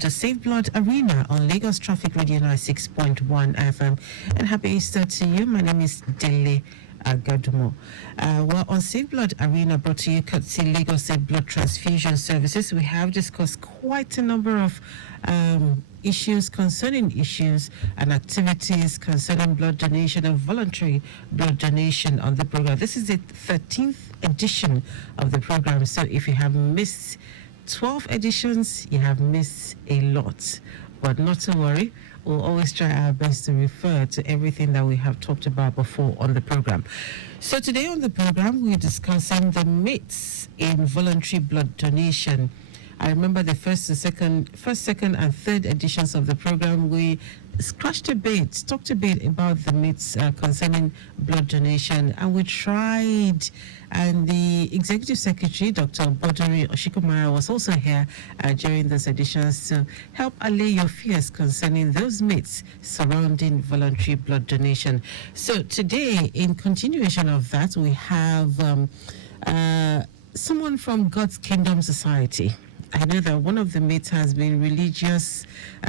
To Save Blood Arena on Lagos Traffic Radio 96.1 FM. And happy Easter to you. My name is Dele Agadumo. Well, on Save Blood Arena, brought to you courtesy Lagos State Blood Transfusion Services, we have discussed quite a number of issues and activities concerning blood donation and voluntary blood donation on the program. This is the 13th edition of the program. So if you have missed 12 editions, you have missed a lot, but not to worry. We'll always try our best to refer to everything that we have talked about before on the program. So today on the program, we're discussing the myths in voluntary blood donation. I remember the first, second, and third editions of the program. We talked a bit about the myths concerning blood donation, and we tried. And the Executive Secretary, Dr. Bodori Oshikomara, was also here during those editions to help allay your fears concerning those myths surrounding voluntary blood donation. So today, in continuation of that, we have someone from God's Kingdom Society. I know that one of the myths has been religious,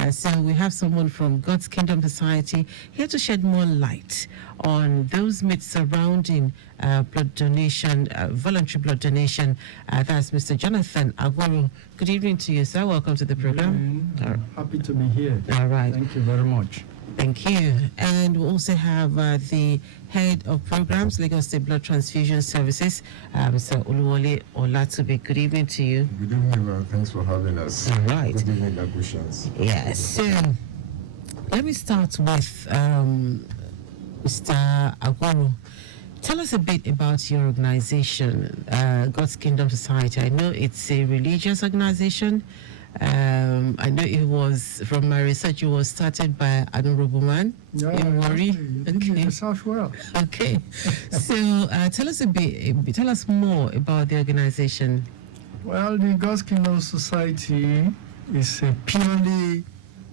so we have someone from God's Kingdom Society here to shed more light on those myths surrounding blood donation, voluntary blood donation. That's Mr. Jonathan Agwaro. Good evening to you, sir. Welcome to the program. Happy to be here. All right. Thank you very much. Thank you. And we also have the Head of Programs, Lagos State Blood Transfusion Services, Mr. Oluwole Olatubi. Good evening to you. Good evening, ma'am. Thanks for having us. All right. Good evening, Lagosians. Yes. So let me start with Mr. Agwaro. Tell us a bit about your organization, God's Kingdom Society. I know it's a religious organization. I know it was, from my research, it was started by an honorable man in Warri. Okay. South well. Okay. So tell us more about the organization. Well, the God's Kingdom Society is a purely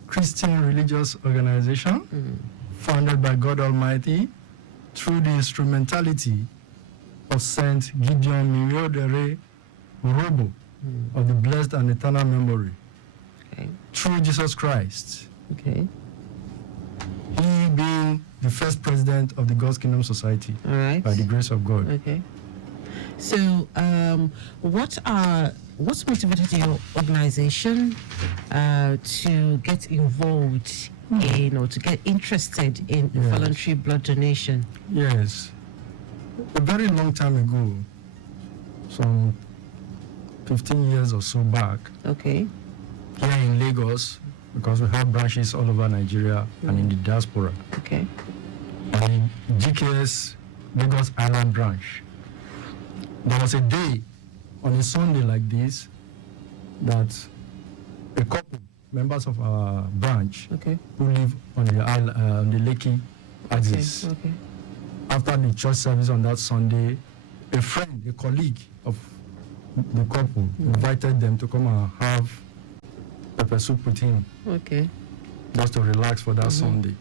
Christian religious organization founded by God Almighty through the instrumentality of Saint Gideon Miriodere Urobo of the blessed and eternal memory. Okay. Through Jesus Christ. Okay. He being the first president of the God's Kingdom Society. All right. By the grace of God. Okay. So, what's motivated your organization to get involved in or to get interested in voluntary blood donation? Yes. A very long time ago, some 15 years or so back, okay, here in Lagos, because we have branches all over Nigeria and in the diaspora. Okay. And in GKS Lagos Island branch, there was a day on a Sunday like this that a couple, members of our branch, okay, who live on the island, on the Lekki axis, okay, after the church service on that Sunday, a friend, a colleague of the couple invited them to come and have pepper soup with him. Okay. Just to relax for that Sunday.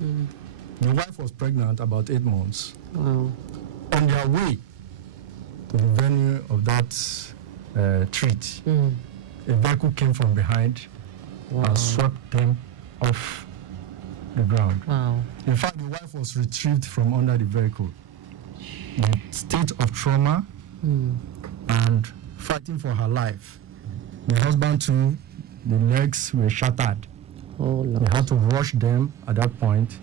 The wife was pregnant about 8 months. Wow. On their way to the venue of that treat, a vehicle came from behind and swept them off the ground. Wow. In fact, the wife was retrieved from under the vehicle in a state of trauma and fighting for her life. The husband too, the legs were shattered. Oh, We had to rush them at that point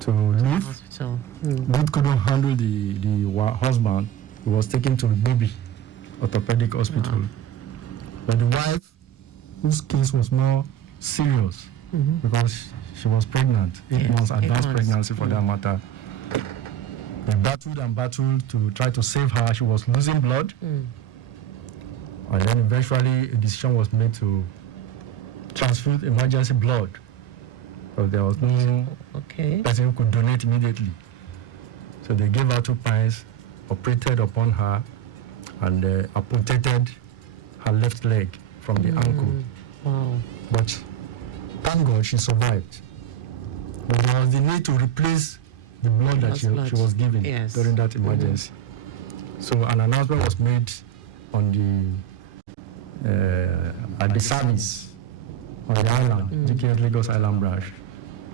to leave. Hospital. Both couldn't handle the husband. He was taken to baby orthopedic hospital. But the wife, whose case was more serious because she was pregnant, 8 months, advanced pregnancy for that matter. They battled to try to save her. She was losing blood. And then eventually a decision was made to transfuse emergency blood. Because there was no person who could donate immediately. So they gave her 2 pints, operated upon her, and amputated her left leg from the ankle. Wow. But thank God she survived. But there was the need to replace the blood that she was given during that emergency. So an announcement was made on the at the service on the island, GKS Lagos Island branch,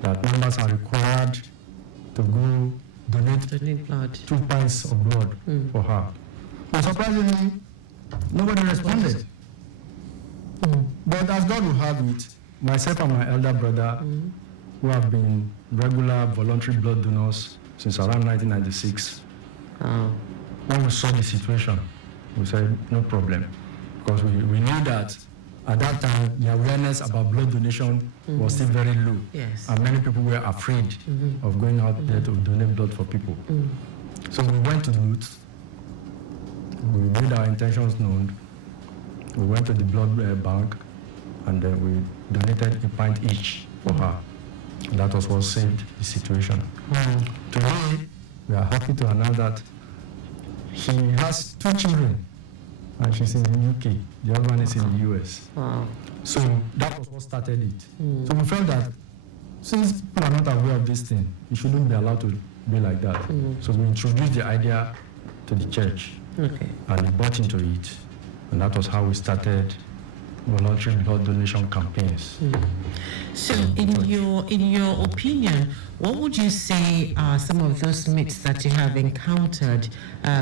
that members are required to go donate blood. 2 pints of blood for her. But surprisingly, nobody responded. But as God will have it, myself and my elder brother, who have been regular voluntary blood donors since around 1996, when we saw the situation, we said, no problem. Because we knew that at that time, the awareness about blood donation was still very low. Yes. And many people were afraid of going out there to donate blood for people. So we went to the youth. We made our intentions known. We went to the blood bank, and then we donated a pint each for her. That was what saved the situation. Today, we are happy to announce that she has 2 children, and she's in the UK. The other one is in the US. Wow. So that was what started it. So we felt that since people are not aware of this thing, it shouldn't be allowed to be like that. So we introduced the idea to the church, and they bought into it. And that was how we started voluntary blood donation campaigns. So in your opinion, what would you say are some of those myths that you have encountered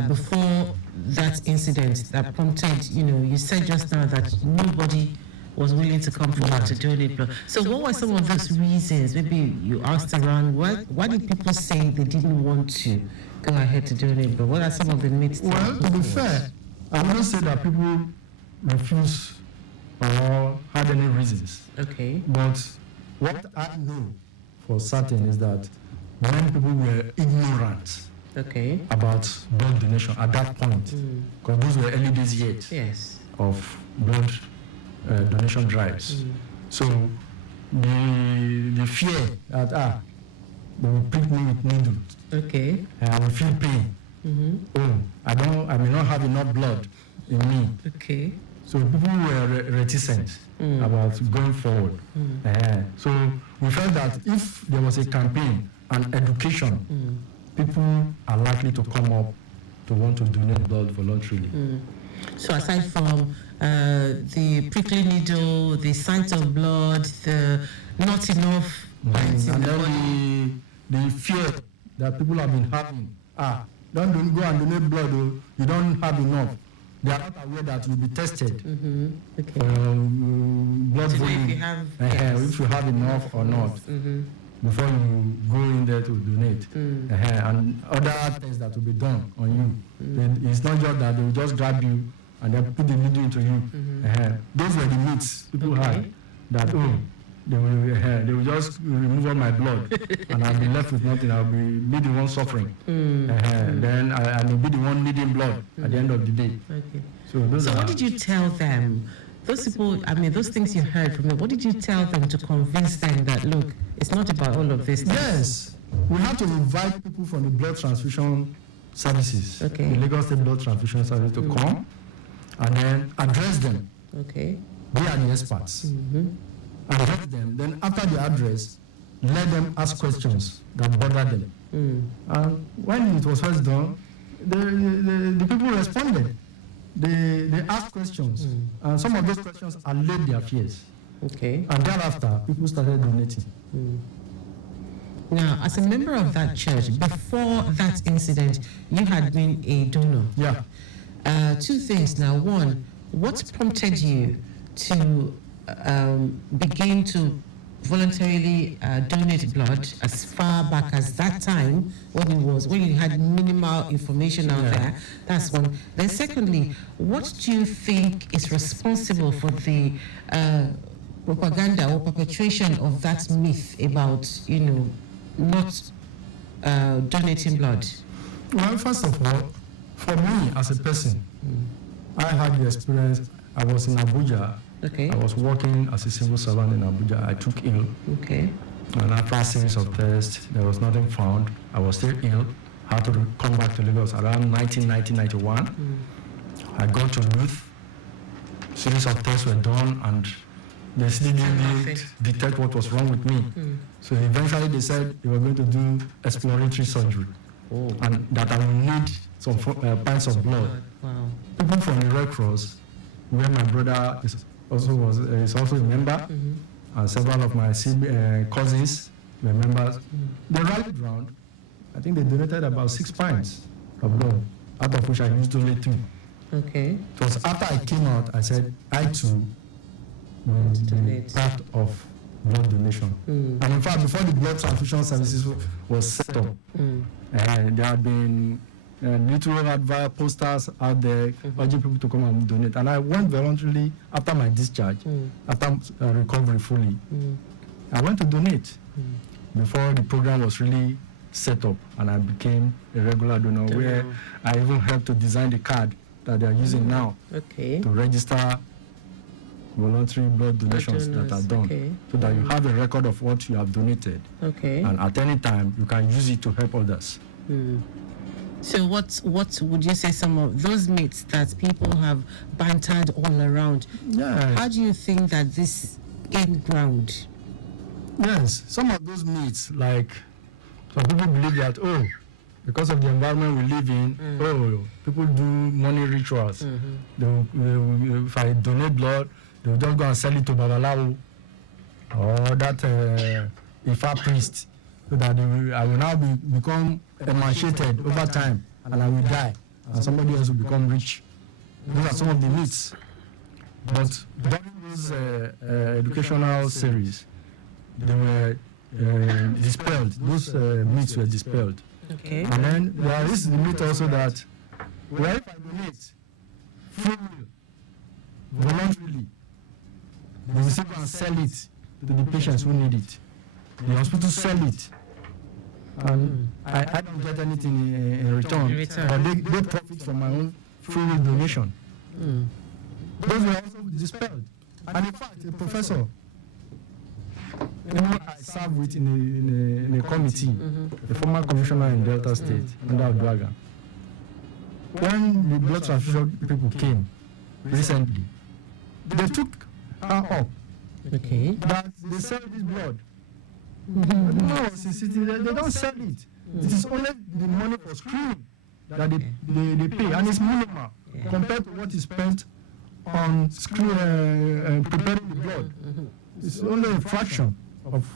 before that incident that prompted, you said just now that nobody was willing to come forward to donate blood. So what were some of those reasons? Maybe you asked around, why did people say they didn't want to go ahead to donate blood? What are some of the myths? Well, to be fair, I wouldn't say that people refuse or had any reasons. Okay. But what I know for certain is that many people were ignorant about blood donation at that point, because those were early days yet of blood donation drives. So the fear that they will prick me with needles. I will feel pain. I may not have enough blood in me. So people were reticent about going forward. So we felt that if there was a campaign and education, people are likely to come up to want to donate blood voluntarily. So aside from the prickly needle, the signs of blood, the not enough pints in the body, the fear that people have been having, don't go and donate blood, you don't have enough. They are not aware that you'll be tested for blood volume, if you have enough or not, before you go in there to donate. And other tests that will be done on you. It's not just that they will just grab you and then put the needle into you. Those were the myths people had, that they will just remove all my blood and I'll be left with nothing. I'll be the one suffering. Then I'll be the one needing blood at the end of the day. So what did you tell them? Those people, those things you heard from them, what did you tell them to convince them that, look, it's not about all of this? Yes, we have to invite people from the blood transfusion services, the Lagos State Blood Transfusion Service, to come and then address them. They are the experts. Address them. Then after the address, let them ask questions that bother them. And when it was first done, the people responded. They asked questions, and some of those questions allayed their fears. And thereafter, people started donating. Now, as a member of that church, before that incident, you had been a donor. Two things now. One, what prompted you to begin to voluntarily donate blood as far back as that time when you had minimal information out there? That's one. Then secondly, what do you think is responsible for the propaganda or perpetration of that myth about not donating blood? Well, first of all, for me as a person, I had the experience. I was in Abuja. I was working as a civil servant in Abuja. I took ill. And after a series of tests, there was nothing found. I was still ill. Had to come back to Lagos around 1991. I got to Ruth. Series of tests were done, and they still didn't detect what was wrong with me. So eventually they said they were going to do exploratory surgery, and that I will need some pints of blood. People from the Red Cross, where my brother is also a member, and several of my cousins were members. They rallied round. I think they donated about 6 pints of blood, out of which I used only 2. Okay. It was after I came out, I said, I too will be Donate. part of blood donation. And in fact, before the blood transfusion services was set up, there had been literal advert posters out there urging people to come and donate. And I went voluntarily after my discharge, after recovery fully. I went to donate before the program was really set up, and I became a regular donor, where I even helped to design the card that they are using now Okay. to register voluntary blood donations that are done, okay. so that you have a record of what you have donated, Okay. and at any time you can use it to help others. So what would you say some of those myths that people have bantered all around? Yeah. How do you think that this gained ground? Yes, some of those myths, like some people believe that, because of the environment we live in, people do money rituals. If I donate blood, they'll just go and sell it to Babalawo or that Ifa priest, so that I will now become emancipated over time, and I will die, and somebody else will become rich. Those are some of the myths. But during those educational series, they were dispelled. Those myths were dispelled. Okay. And then there is the myth also that, well, if I donate free will, voluntarily, they will still go and sell it to the patients who need it. The hospital sell it, and I don't get anything in return, but they profit from my own free will donation. Those were also dispelled. And in fact, a professor who I served with in a committee, a former commissioner in Delta State, under Oduaga, when the blood transfusion people came recently, they took her up Okay. that they sell this blood. No, they don't sell it. It is only the money for screening that they pay, and it's minimal compared to what is spent on preparing the blood. It's only a fraction of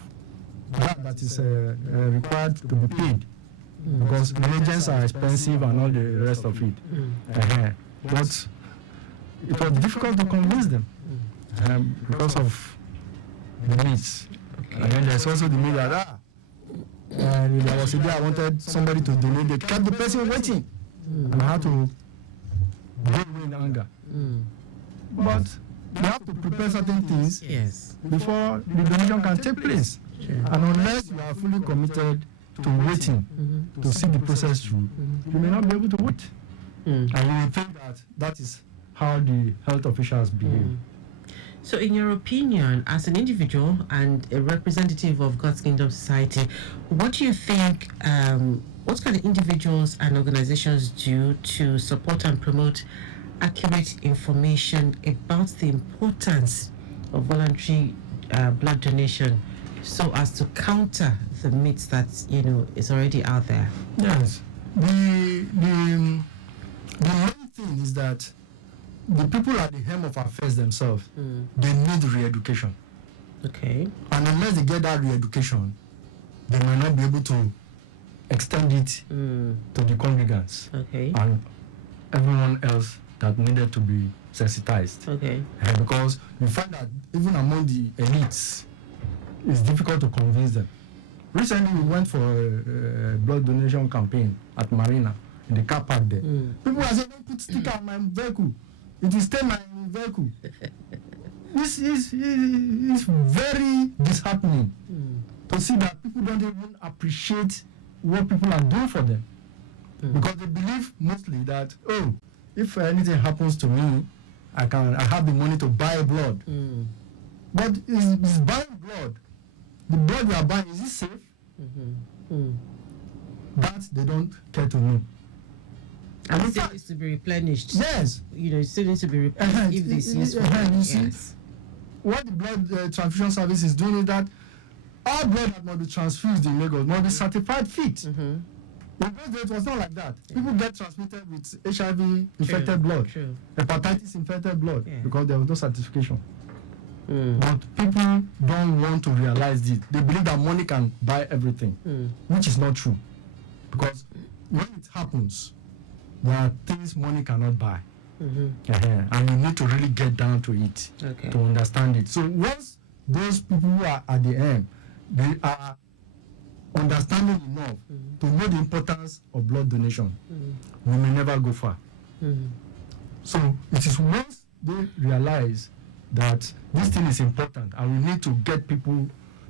that is required to be paid, because reagents are expensive and all the rest of it. But it was difficult to convince them because of the needs. And then there's also the myth that there was a day I wanted somebody to donate, they kept the person waiting, and I had to go away in anger. But you have to prepare certain things before the donation can take place. And unless you are fully committed to waiting to see the process through, you may not be able to wait. And you will think that that is how the health officials behave. So in your opinion, as an individual and a representative of God's Kingdom Society, what do you think, what can individuals and organizations do to support and promote accurate information about the importance of voluntary blood donation, so as to counter the myths that is already out there? Yes, the main thing is that the people at the helm of affairs themselves, they need re-education. Okay. And unless they get that re-education, they might not be able to extend it to the congregants and everyone else that needed to be sensitized. Okay. Because you find that even among the elites, it's difficult to convince them. Recently, we went for a blood donation campaign at Marina, in the car park there. People are saying, don't put sticker on my vehicle. It will stay my vehicle. This is very disheartening to see that people don't even appreciate what people are doing for them. Because they believe mostly that, if anything happens to me, I have the money to buy blood. But is buying blood, the blood you are buying, is it safe? That they don't care to know. And it still needs to be replenished. Yes. It still needs to be replenished if this is useful. See, what the blood transfusion service is doing is that all blood that must be transfused in Lagos must be certified fit. In those days, it was not like that. People get transmitted with HIV infected blood, hepatitis infected blood, because there was no certification. But people don't want to realize it. They believe that money can buy everything, which is not true. Because when it happens, there are things money cannot buy. And you need to really get down to it to understand it. So once those people who are at the end, they are understanding enough to know the importance of blood donation, we may never go far. So it is once they realize that this thing is important and we need to get people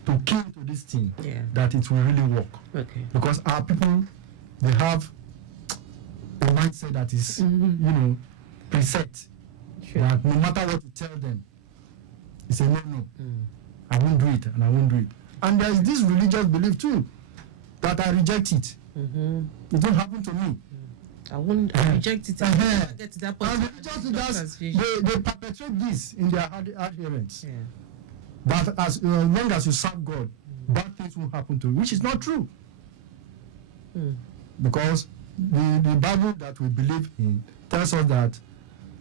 to key into this thing, that it will really work. Because our people, they have a mindset that is, preset. That no matter what you tell them, it's a no. I won't do it and I won't do it. And there is this religious belief too, that I reject it. It won't happen to me. I reject it. I get to that point. And they perpetrate this in their adherents. That as long as you serve God, bad things won't happen to you, which is not true. Because the Bible that we believe in tells us that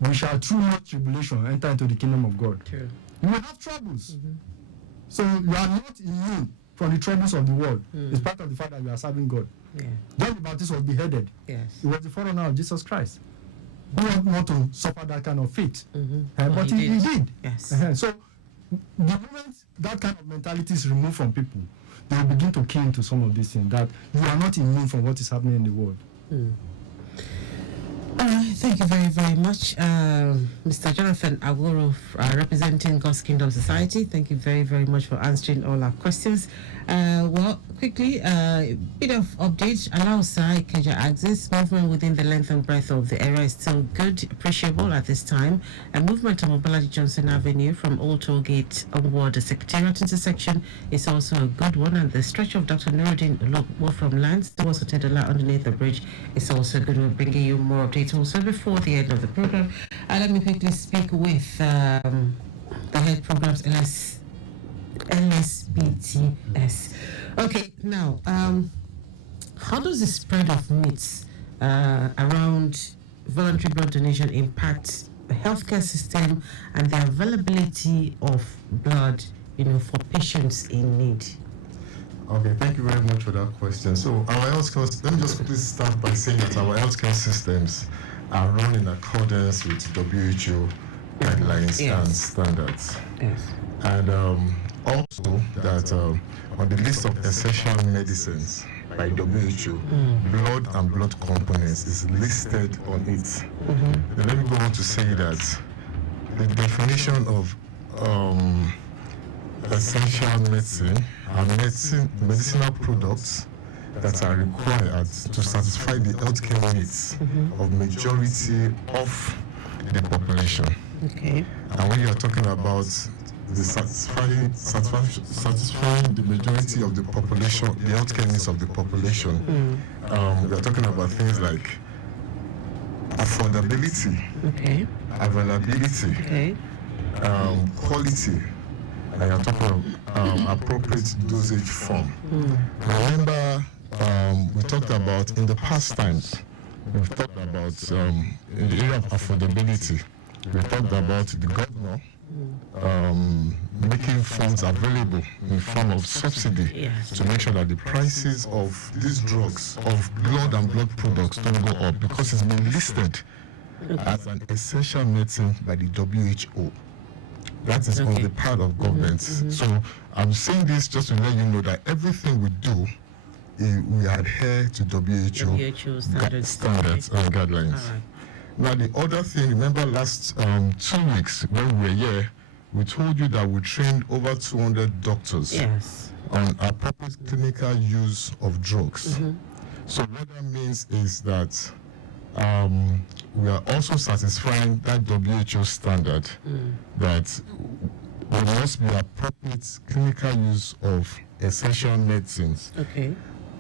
we shall through much tribulation enter into the kingdom of God. True. You will have troubles. So you are not immune from the troubles of the world. It's part of the fact that you are serving God. John the Baptist was beheaded. He was the forerunner of Jesus Christ. Who would not to suffer that kind of fate? But he did. So the moment that kind of mentality is removed from people, they will begin to key into some of these things, that you are not immune from what is happening in the world. Thank you very, very much, Mr. Jonathan Agoro, representing God's Kingdom Society. Thank you very, very much for answering all our questions. Well, quickly, a bit of update. Alausa Ikeja axis movement within the length and breadth of the area is still good, appreciable at this time. And movement on Mobility Johnson Avenue from Old Toll Gate onward the Secretariat intersection is also a good one. And the stretch of Dr. Nuruddin Olokbo from Lands towards Otedola underneath the bridge is also good. We're bringing you more updates also before the end of the program. Let me quickly speak with the head programs LSBTS. Okay, now, how does the spread of myths around voluntary blood donation impact the healthcare system and the availability of blood, for patients in need? Okay, thank you very much for that question. So our healthcare, let me just quickly start by saying that our healthcare systems are run in accordance with WHO guidelines and standards. And also that on the list of essential medicines by WHO, blood and blood components is listed on it. And let me go on to say that the definition of essential medicine are medicinal products that are required to satisfy the healthcare needs of majority of the population. And when you are talking about the satisfying the majority of the population, the healthcare needs of the population, we are talking about things like affordability, availability, quality, and you're talking about appropriate dosage form. Remember, we talked about in the past times, we've talked about in the area of affordability, we talked about the governor making funds available in form of subsidy to make sure that the prices of these drugs, of blood and blood products, don't go up, because it's been listed as an essential medicine by the WHO. That is on the part of government. So I'm saying this just to let you know that everything we do, we adhere to WHO standards and guidelines. Now the other thing, remember last 2 weeks when we were here, we told you that we trained over 200 doctors on appropriate clinical use of drugs. So what that means is that we are also satisfying that WHO standard that there must be appropriate clinical use of essential medicines.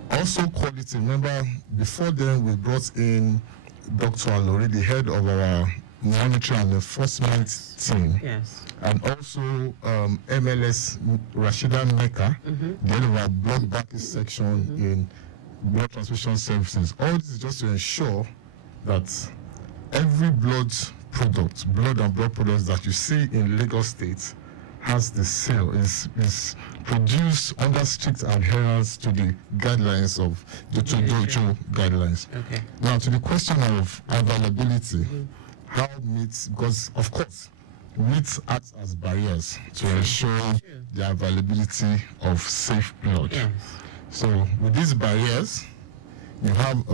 Also quality. Remember, before then we brought in Dr. Alori, the head of our monitoring and enforcement team. And also MLS Rashida Mecca, the head of our blood banking section in blood transfusion services. All this is just to ensure that every blood and blood products that you see in Lagos State has the seal, is produced under strict adherence to the guidelines of the WHO guidelines. Okay. Now, to the question of availability, how meat, because of course, meat acts as barriers to ensure the availability of safe blood. Yes. So, with these barriers, you have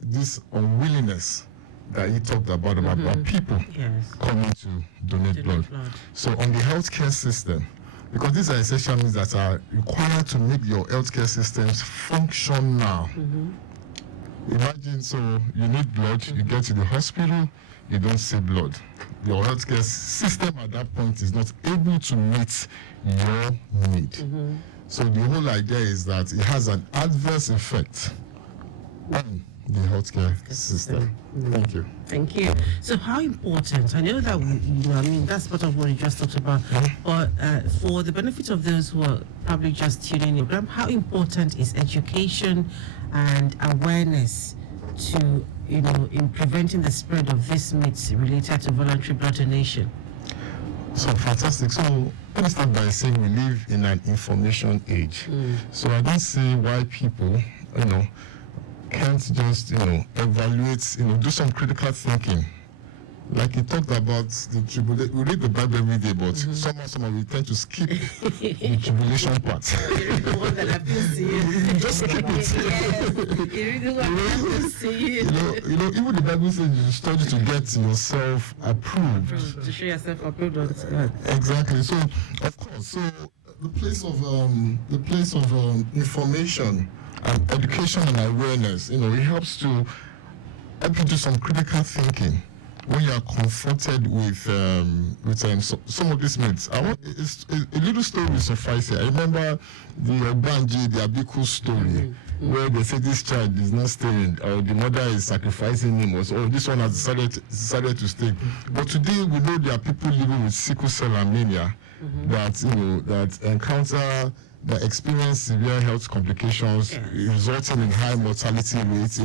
this unwillingness that he talked about people coming to donate blood. So on the healthcare system, because these are essential needs that are required to make your healthcare systems function now. Imagine, so you need blood, you get to the hospital, you don't see blood. Your healthcare system at that point is not able to meet your need. So the whole idea is that it has an adverse effect on the healthcare system. Thank you. Thank you. So how important, I know that, that's part of what you just talked about, but for the benefit of those who are probably just tuning in, how important is education and awareness to, in preventing the spread of these myths related to voluntary blood donation? So fantastic. So let me start by saying we live in an information age. So I don't see why people, can't just, evaluate, do some critical thinking. Like he talked about the tribulation. We read the Bible every day, but somehow we tend to skip the tribulation part. You read the one that appeals to you. Just skip it. Yes. You read the one that appeals to you. Even the Bible says you study to get yourself approved. To show yourself approved unto God. Exactly. So, of course, the place of information and education and awareness, it helps to help you do some critical thinking when you are confronted with some of these myths. A little story will suffice here. I remember the Obanji, the Abiku story, where they say this child is not staying, or the mother is sacrificing him, or this one has decided to stay. But today we know there are people living with sickle cell anemia that encounter, that experience severe health complications, resulting in high mortality rates.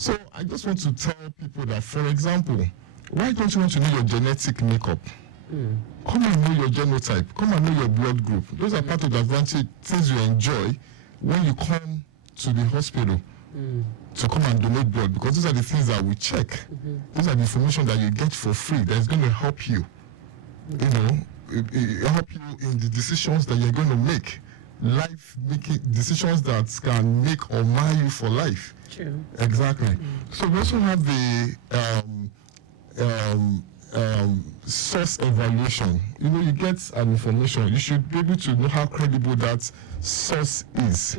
So I just want to tell people that, for example, why don't you want to know your genetic makeup? Come and know your genotype. Come and know your blood group. Those are part of the advantage, things you enjoy when you come to the hospital to come and donate blood, because those are the things that we check. Those are the information that you get for free that is going to help you, help you in the decisions that you're going to make. Life-making decisions that can make or mar you for life. True. Exactly. So we also have the source evaluation. You get an information, you should be able to know how credible that source is.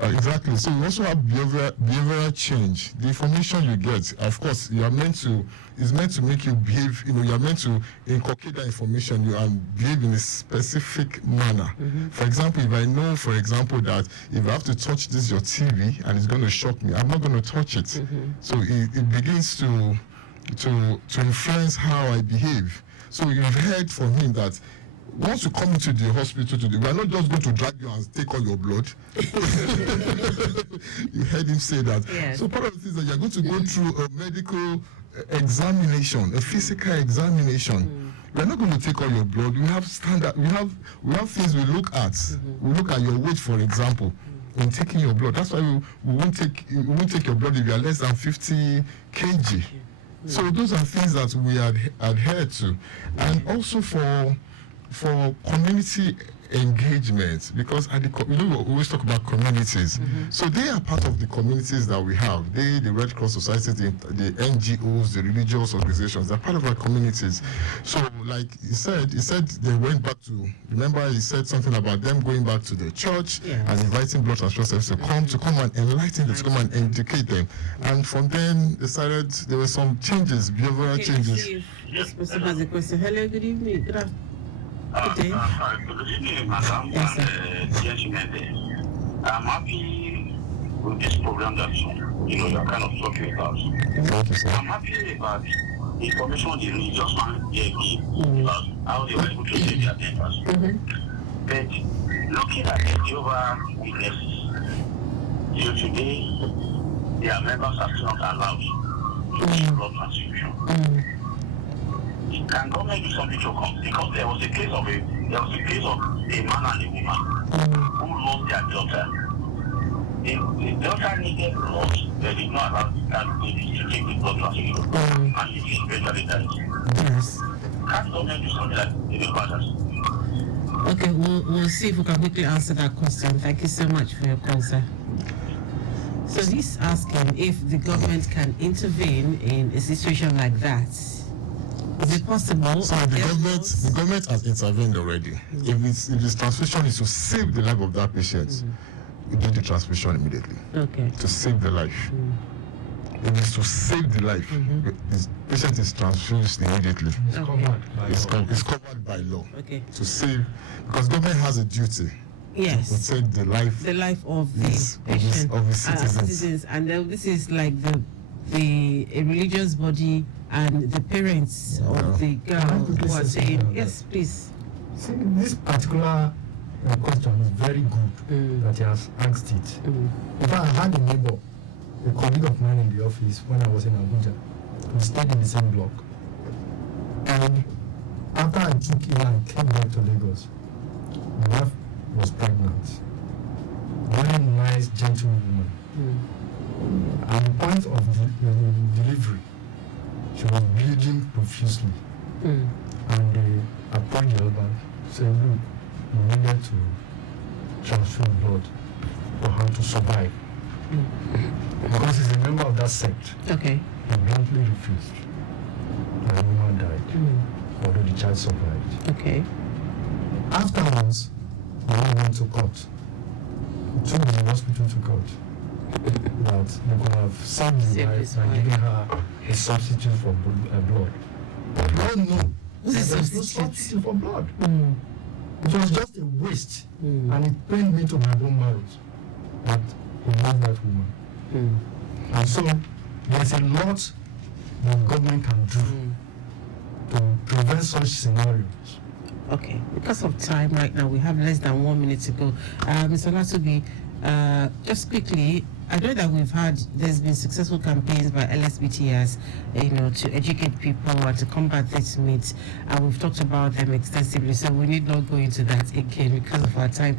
Exactly. So we also have behavioral change. The information you get, of course, is meant to make you behave. You're meant to inculcate that information and behave in a specific manner. For example, if I know, that if I have to touch your TV and it's going to shock me, I'm not going to touch it. So it begins to influence how I behave. So you've heard from him that once you come into the hospital today, we are not just going to drag you and take all your blood. You heard him say that. Yes. So part of the things that you're going to go through a medical examination, a physical examination. We're not going to take all your blood. We have standard. We have things we look at. We look at your weight, for example, in taking your blood. That's why we won't take your blood if you are less than 50 kg. So those are things that we adhere to, and also for community engagement, because we always talk about communities. So they are part of the communities that we have. The Red Cross Society, the NGOs, the religious organizations, they're part of our communities. So like he said they went back to, remember he said something about them going back to the church and inviting blood transfusion services to come and enlighten them, to come and educate them. And from then decided there were some changes, behavioral changes. This person has a question. Hello, good evening. Good afternoon. Good evening, madam. Yes, I'm happy with this program that you're kind of talking about. Thank you, sir. I'm happy about the information the religious man gave about how they were able to save their tempers. But looking at the Jehovah Witnesses, today their members are still not allowed to do blood transfusion. Can government do something to come? Because there was a case of a man and a woman who lost their daughter. The daughter needed blood, they did not allow that lady to take the blood transfusion, and she eventually died. Yes. Can government do something like the brothers? Okay, we'll see if we can quickly answer that question. Thank you so much for your call, sir. So he's asking if the government can intervene in a situation like that. Is it possible? So the government has intervened already. If this transfusion is to save the life of that patient, we do the transfusion immediately. Okay. To save the life. If it's to save the life, the patient is transfused immediately. It's covered by law. Okay. To save, because government has a duty Yes. to protect the life of the patient, of the citizens. And this is like a religious body and the parents of the girl who are saying, yes, please. See, this particular question is very good that he has asked it. In fact, I had a neighbor, a colleague of mine in the office when I was in Abuja. We stayed in the same block. And after I took him and came back to Lagos, my wife was pregnant. Very nice, gentle woman. At the point of the delivery, she was bleeding profusely. And they approached the husband, said, look, you needed to transfuse blood for her to survive. Because he's a member of that sect. Okay. He bluntly refused. And the woman died, although the child survived. Okay. Afterwards, the woman went to court. He took the hospital to court. That they could have saved the life by giving her a substitute for blood. But we all know What's a there's no substitute for blood. It was just a waste, and it pained me to my bone marrows that he lost that woman. And so there's a lot the government can do to prevent such scenarios. Okay, because of time right now, we have less than 1 minute to go. Mr. Latubi, just quickly, I know that there's been successful campaigns by LSBTS, to educate people and to combat this myth, and we've talked about them extensively, so we need not go into that again because of our time.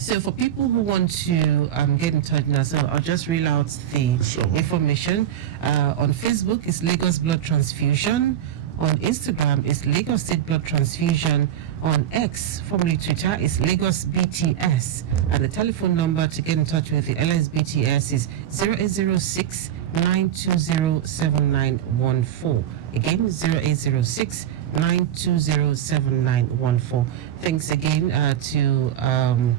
So for people who want to get in touch now, so I'll just reel out the information. On Facebook, it's Lagos Blood Transfusion. On Instagram, it's Lagos State Blood Transfusion. On X, formerly Twitter, is Lagos BTS. And the telephone number to get in touch with the LSBTS is 0806 920 7914. Again, 0806 920 7914. Thanks again to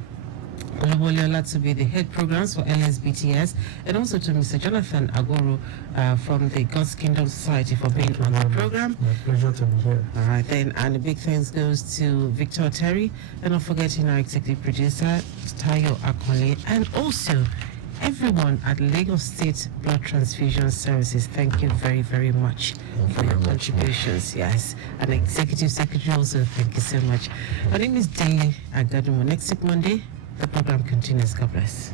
Oluboliola to be the head programs for LSBTS, and also to Mr. Jonathan Agoro from the God's Kingdom Society for being on the program. My pleasure to be here. All right then, and a big thanks goes to Victor Terry, and not forgetting our executive producer, Tayo Akole, and also everyone at Lagos State Blood Transfusion Services. Thank you very, very much for your contributions. Yes, and Executive Secretary also, thank you so much. My name is Dele Agadumo. Next week, Monday, the program continues. God bless.